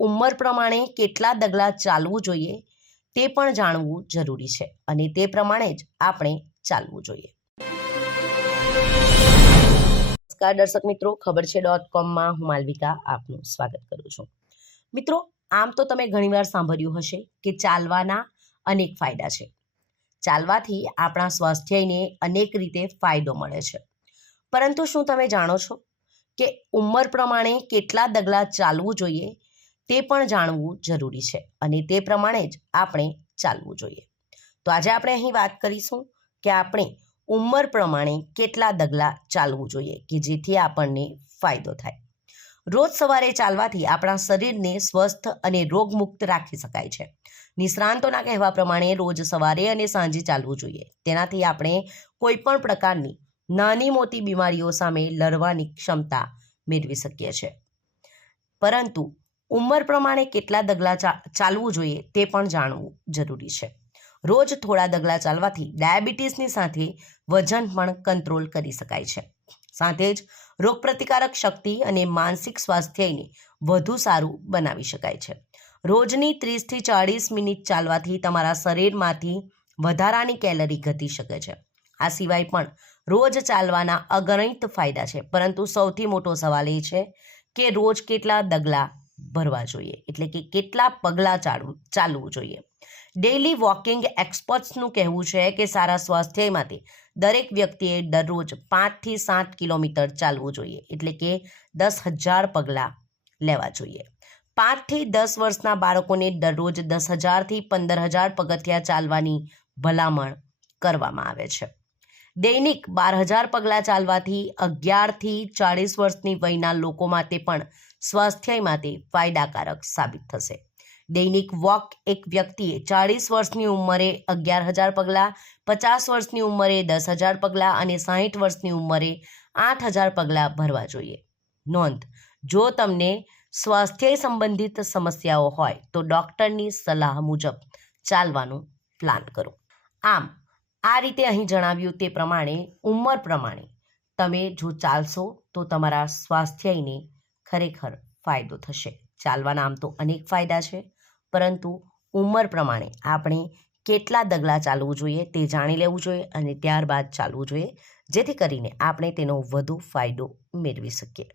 ઉંમર પ્રમાણે કેટલા દગલા ચાલવું જોઈએ તે પણ જાણવું જરૂરી છે અને તે પ્રમાણે જ આપણે ચાલવું જોઈએ. નમસ્કાર દર્શક મિત્રો, ખબર છે ડોટ કોમમાં હું માલવિકા આપનું સ્વાગત કરું છું. મિત્રો, આમ તો તમે ઘણીવાર સાંભળ્યું હશે કે ચાલવાના અનેક ફાયદા છે. ચાલવાથી આપણા સ્વાસ્થ્યને અનેક રીતે ફાયદો મળે છે. પરંતુ શું તમે જાણો છો કે ઉંમર પ્રમાણે કેટલા દગલા ચાલવું જોઈએ તે પણ જાણવું જરૂરી છે અને તે પ્રમાણે જ આપણે ચાલવું જોઈએ. તો આજે આપણે અહીં વાત કરીશું કે આપણે ઉંમર પ્રમાણે કેટલા દગલા ચાલવું જોઈએ કે જેથી આપણને ફાયદો થાય. રોજ સવારે ચાલવાથી આપણા શરીરને સ્વસ્થ અને રોગમુક્ત રાખી શકાય છે. નિષ્ણાંતોના કહેવા પ્રમાણે રોજ સવારે અને સાંજે ચાલવું જોઈએ. તેનાથી આપણે કોઈ પણ પ્રકારની નાની મોટી બીમારીઓ સામે લડવાની ક્ષમતા મેળવી શકીએ છીએ. પરંતુ ઉંમર પ્રમાણે કેટલા ડગલા ચાલવું જોઈએ તે પણ જાણવું જરૂરી છે. રોજ થોડા ડગલા ચાલવાથી ડાયાબિટીસની સાથે વજન પણ કંટ્રોલ કરી શકાય છે. સાથે જ રોગપ્રતિકારક શક્તિ અને માનસિક સ્વાસ્થ્યને વધુ સારું બનાવી શકાય છે. રોજની ત્રીસથી ચાળીસ મિનિટ ચાલવાથી તમારા શરીરમાંથી વધારાની કેલરી ઘટી શકે છે. આ સિવાય પણ રોજ ચાલવાના અગણિત ફાયદા છે. પરંતુ સૌથી મોટો સવાલ એ છે કે રોજ કેટલા ડગલા ભરવા જોઈએ. એટલે કે કેટલા પગલાં ચાલવું ચાલવું જોઈએ. ડેઇલી વોકિંગ એક્સપર્ટ્સનું કહેવું છે કે સારા સ્વાસ્થ્ય માટે દરેક વ્યક્તિએ દરરોજ પાંચથી સાત કિલોમીટર ચાલવું જોઈએ. એટલે કે દસ હજાર પગલાં લેવા જોઈએ. પાંચથી દસ વર્ષના બાળકોને દરરોજ દસ હજારથી પંદર હજાર પગથિયા ચાલવાની ભલામણ કરવામાં આવે છે. દૈનિક બાર હજાર પગલાં ચાલવાથી અગિયારથી ચાળીસ વર્ષની વયના લોકો માટે પણ સ્વાસ્થ્ય માટે ફાયદાકારક સાબિત થશે. દૈનિક વોક એક વ્યક્તિએ ચાળીસ વર્ષની ઉંમરે અગિયાર હજાર પગલાં, પચાસ વર્ષની ઉંમરે દસ હજાર પગલાં અને સાહીઠ વર્ષની ઉંમરે આઠ હજાર પગલાં ભરવા જોઈએ. નોંધ, જો તમને સ્વાસ્થ્ય સંબંધિત સમસ્યાઓ હોય તો ડૉક્ટરની સલાહ મુજબ ચાલવાનું પ્લાન કરો. આમ, આ રીતે અહીં જણાવ્યું તે પ્રમાણે, ઉંમર પ્રમાણે તમે જો ચાલશો તો તમારા સ્વાસ્થ્યને ખરેખર ફાયદો થશે. ચાલવાના આમ તો અનેક ફાયદા છે. પરંતુ ઉંમર પ્રમાણે આપણે કેટલા ડગલા ચાલવું જોઈએ તે જાણી લેવું જોઈએ અને ત્યારબાદ ચાલવું જોઈએ, જેથી કરીને આપણે તેનો વધુ ફાયદો મેળવી શકીએ.